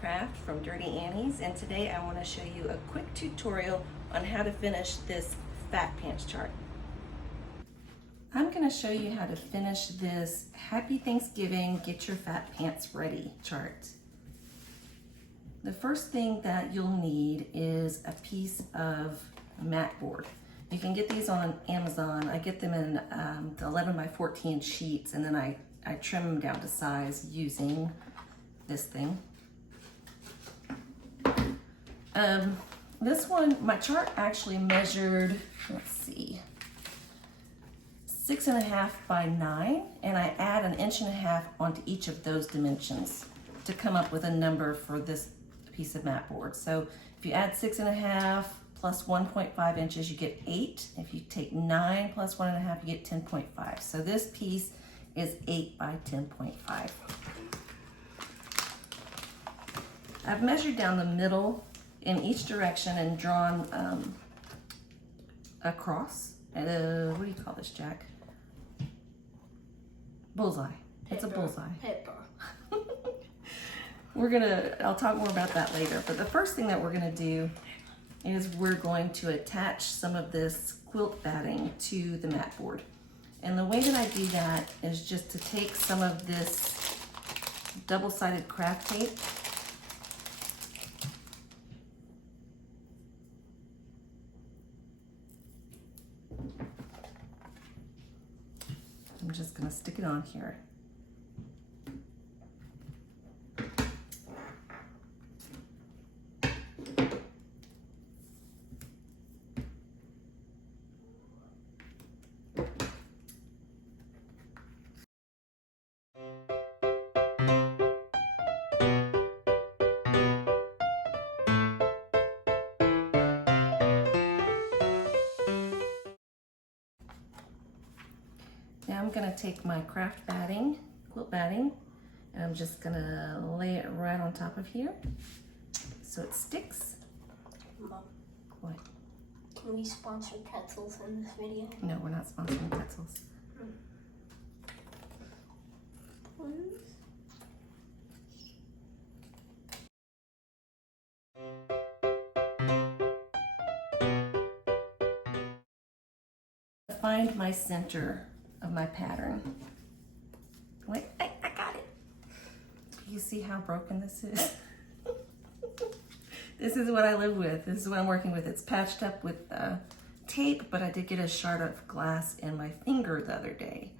Craft from Dirty Annie's, and today I want to show you a quick tutorial on how to finish this fat pants chart. I'm going to show you how to finish this Happy Thanksgiving, Get Your Fat Pants Ready chart. The first thing that you'll need is a piece of mat board. You can get these on Amazon. I get them in the 11 by 14 sheets, and then I trim them down to size using this thing. This one, my chart actually measured, let's see, 6.5 by 9, and I add 1.5 inches onto each of those dimensions to come up with a number for this piece of mat board. So if you add 6.5 plus 1.5 inches, you get 8. If you take 9 plus 1.5, you get 10.5. So this piece is 8 by 10.5. I've measured down the middle in each direction and drawn a cross. What do you call this, Jack? Bullseye. Pepper. It's a bullseye. Pepper. I'll talk more about that later, but the first thing that we're gonna do is we're going to attach some of this quilt batting to the mat board. And the way that I do that is just to take some of this double-sided craft tape I'm just going to stick it on here. Now I'm going to take my craft batting, quilt batting, and I'm just going to lay it right on top of here so it sticks. Mom, what? Can we sponsor pretzels in this video? No, we're not sponsoring pretzels. Please? Find my center of my pattern. Wait, I got it. You see how broken this is? This is what I live with. This is what I'm working with. It's patched up with tape, but I did get a shard of glass in my finger the other day.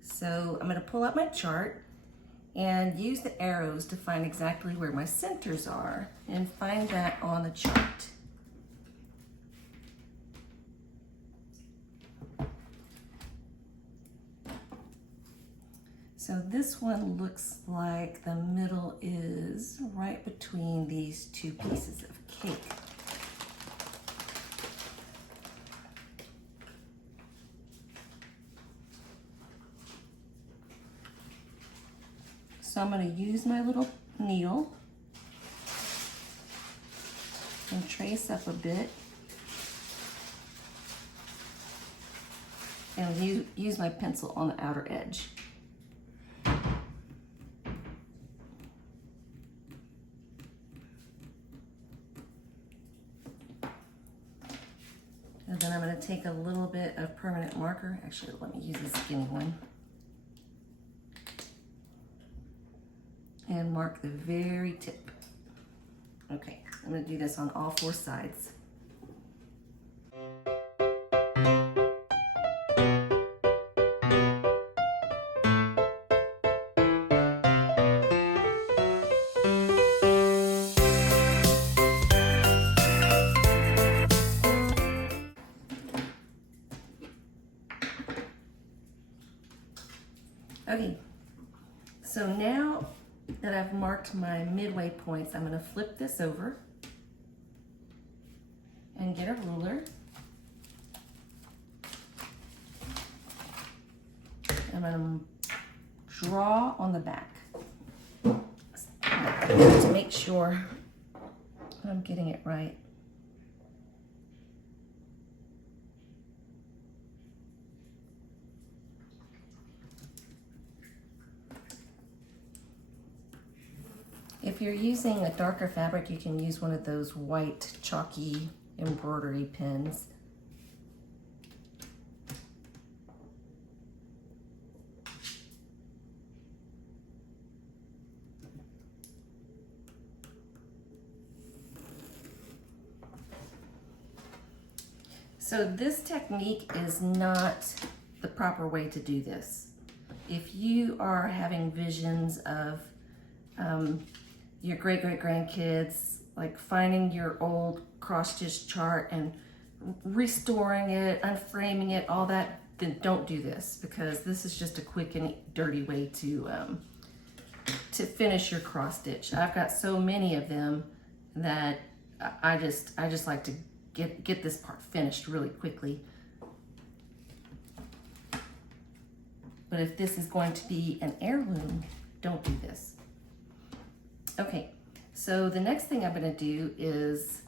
So I'm gonna pull out my chart and use the arrows to find exactly where my centers are and find that on the chart. So this one looks like the middle is right between these two pieces of cake. So I'm going to use my little needle and trace up a bit and use my pencil on the outer edge. And then I'm going to take a little bit of permanent marker. Actually, let me use a skinny one. And mark the very tip. Okay, I'm going to do this on all 4 sides. Okay, so now that I've marked my midway points, I'm going to flip this over and get a ruler. I'm going to draw on the back to make sure I'm getting it right. If you're using a darker fabric, you can use one of those white chalky embroidery pins. So this technique is not the proper way to do this. If you are having visions of your great-great-grandkids, like finding your old cross-stitch chart and restoring it, unframing it, all that, then don't do this, because this is just a quick and dirty way to finish your cross stitch. I've got so many of them that I just like to get this part finished really quickly. But if this is going to be an heirloom, don't do this. Okay, so the next thing I'm going to do is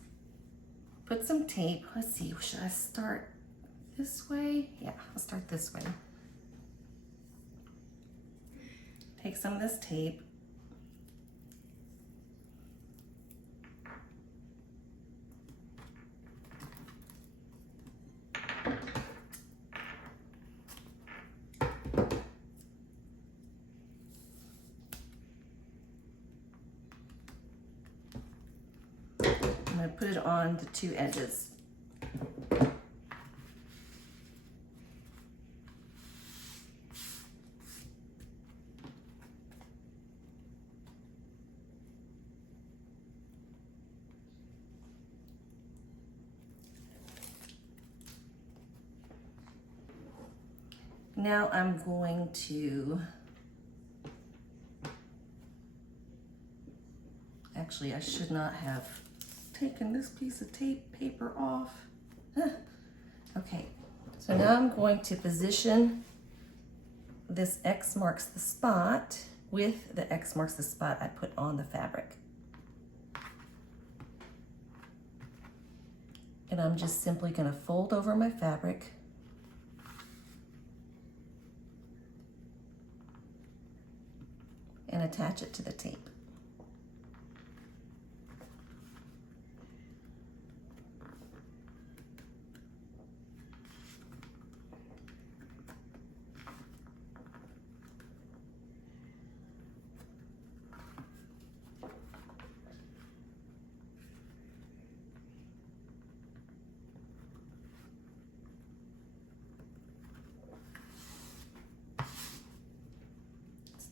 put some tape. Let's see, should I start this way? Yeah, I'll start this way. Take some of this tape. I'm going to put it on the two edges. Now I'm going to, actually I should not have taken this piece of paper off. Okay, so now I'm going to position this X marks the spot with the X marks the spot I put on the fabric. And I'm just simply going to fold over my fabric and attach it to the tape.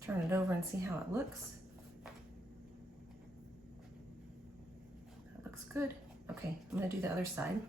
Turn it over and see how it looks. That looks good. Okay, I'm gonna do the other side.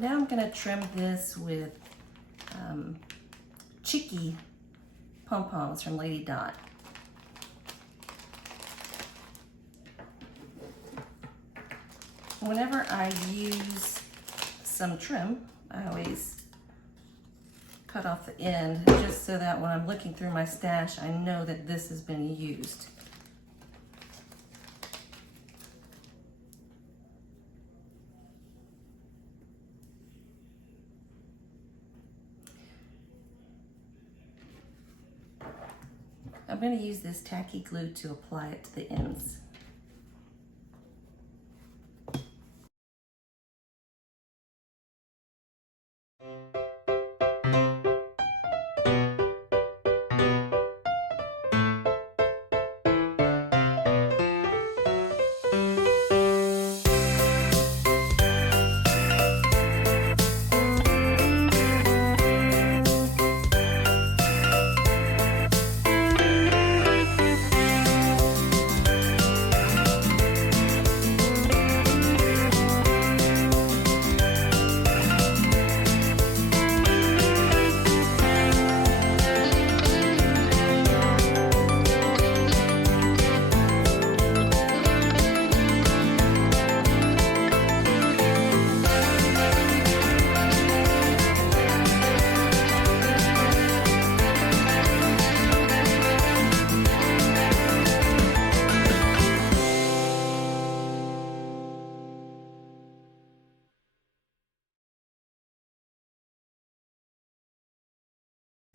Now I'm going to trim this with cheeky pom-poms from Lady Dot. Whenever I use some trim, I always cut off the end just so that when I'm looking through my stash, I know that this has been used. I'm going to use this tacky glue to apply it to the ends.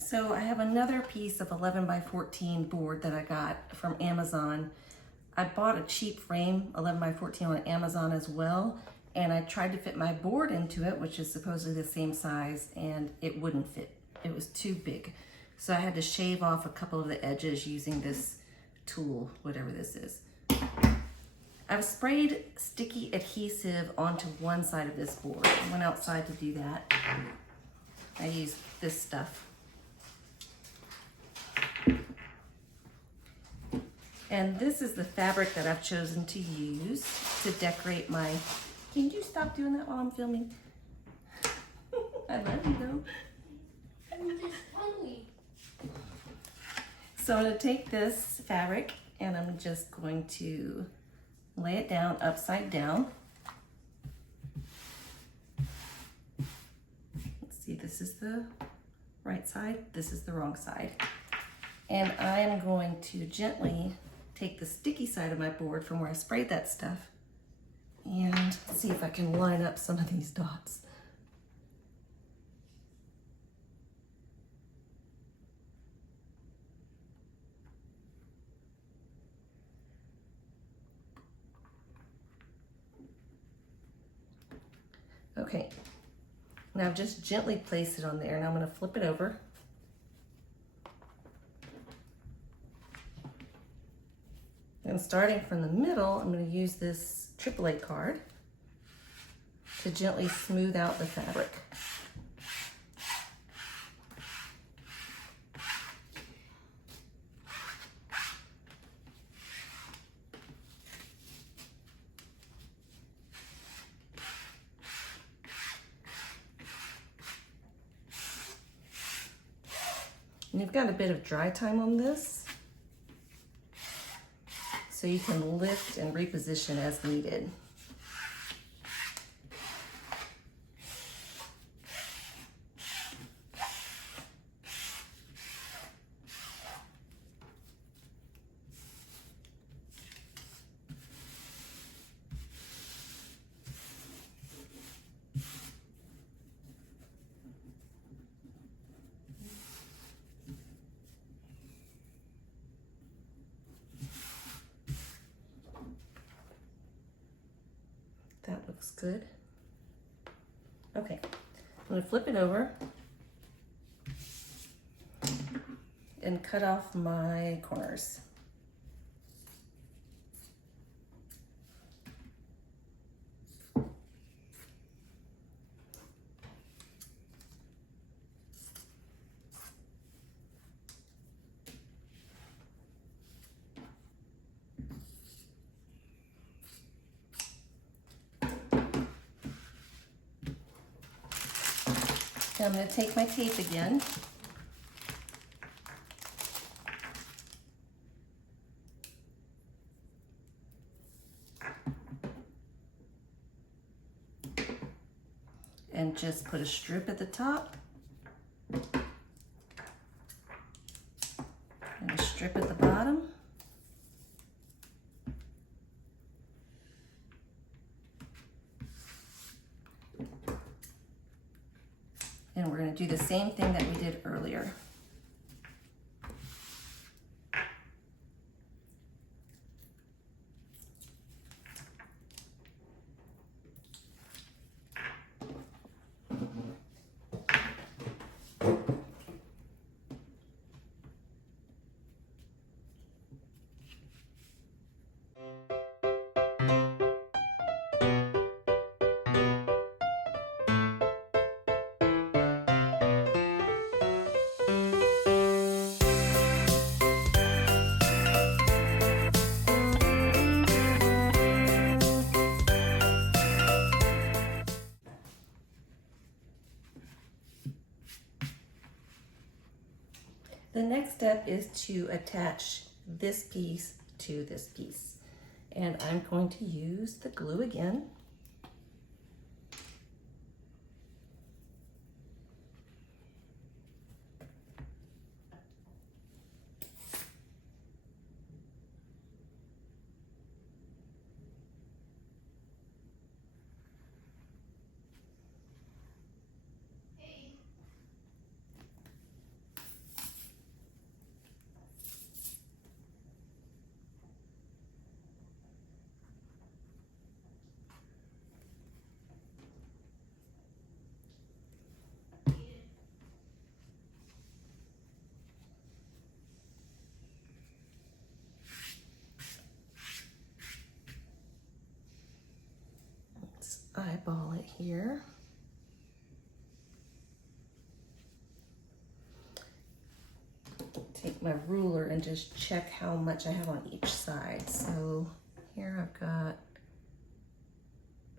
So I have another piece of 11 by 14 board that I got from Amazon. I bought a cheap frame, 11 by 14 on Amazon as well, and I tried to fit my board into it, which is supposedly the same size, and it wouldn't fit. It was too big. So I had to shave off a couple of the edges using this tool, whatever this is. I've sprayed sticky adhesive onto one side of this board. I went outside to do that. I used this stuff. And this is the fabric that I've chosen to use to decorate my... Can you stop doing that while I'm filming? I love you though. I'm just hungry. So I'm going to take this fabric and I'm just going to lay it down upside down. Let's see, this is the right side, this is the wrong side. And I am going to gently take the sticky side of my board from where I sprayed that stuff and see if I can line up some of these dots. Okay, now just gently place it on there and I'm going to flip it over. And starting from the middle, I'm going to use this AAA card to gently smooth out the fabric. And you've got a bit of dry time on this, so you can lift and reposition as needed. That looks good. Okay, I'm going to flip it over and cut off my corners. Now I'm going to take my tape again and just put a strip at the top and a strip at the bottom. And we're going to do the same thing that we did earlier. The next step is to attach this piece to this piece. And I'm going to use the glue again. eyeball it here. Take my ruler and just check how much I have on each side. So here I've got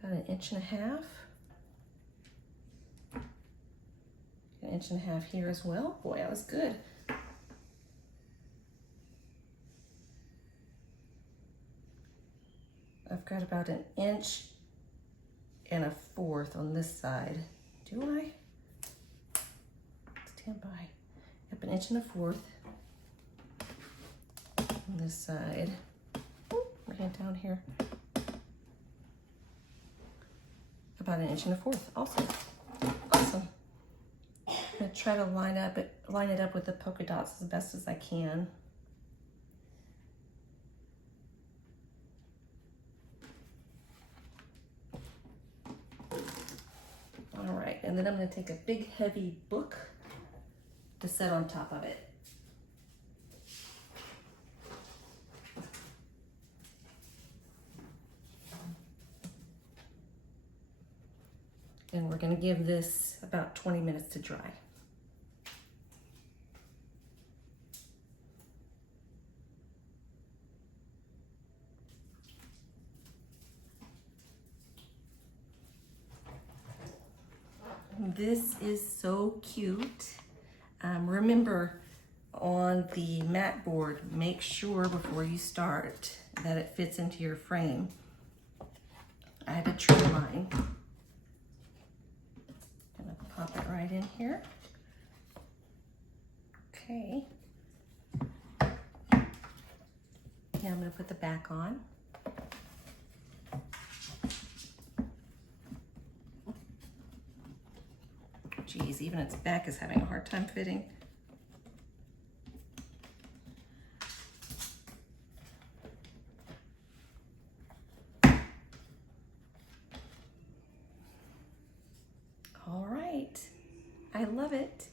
about 1.5 inches. 1.5 inches here as well. Boy, that was good. I've got about 1.25 inches on this side. Do I? Stand by. Yep, 1.25 inches on this side. Oh, right down here. About 1.25 inches also. Awesome. I'm gonna try to line it up with the polka dots as best as I can. All right, and then I'm gonna take a big heavy book to set on top of it. And we're gonna give this about 20 minutes to dry. This is so cute. Remember, on the mat board, make sure before you start that it fits into your frame. I had to trim mine. Gonna pop it right in here. Okay. Now I'm gonna put the back on. Geez, even its back is having a hard time fitting. All right, I love it.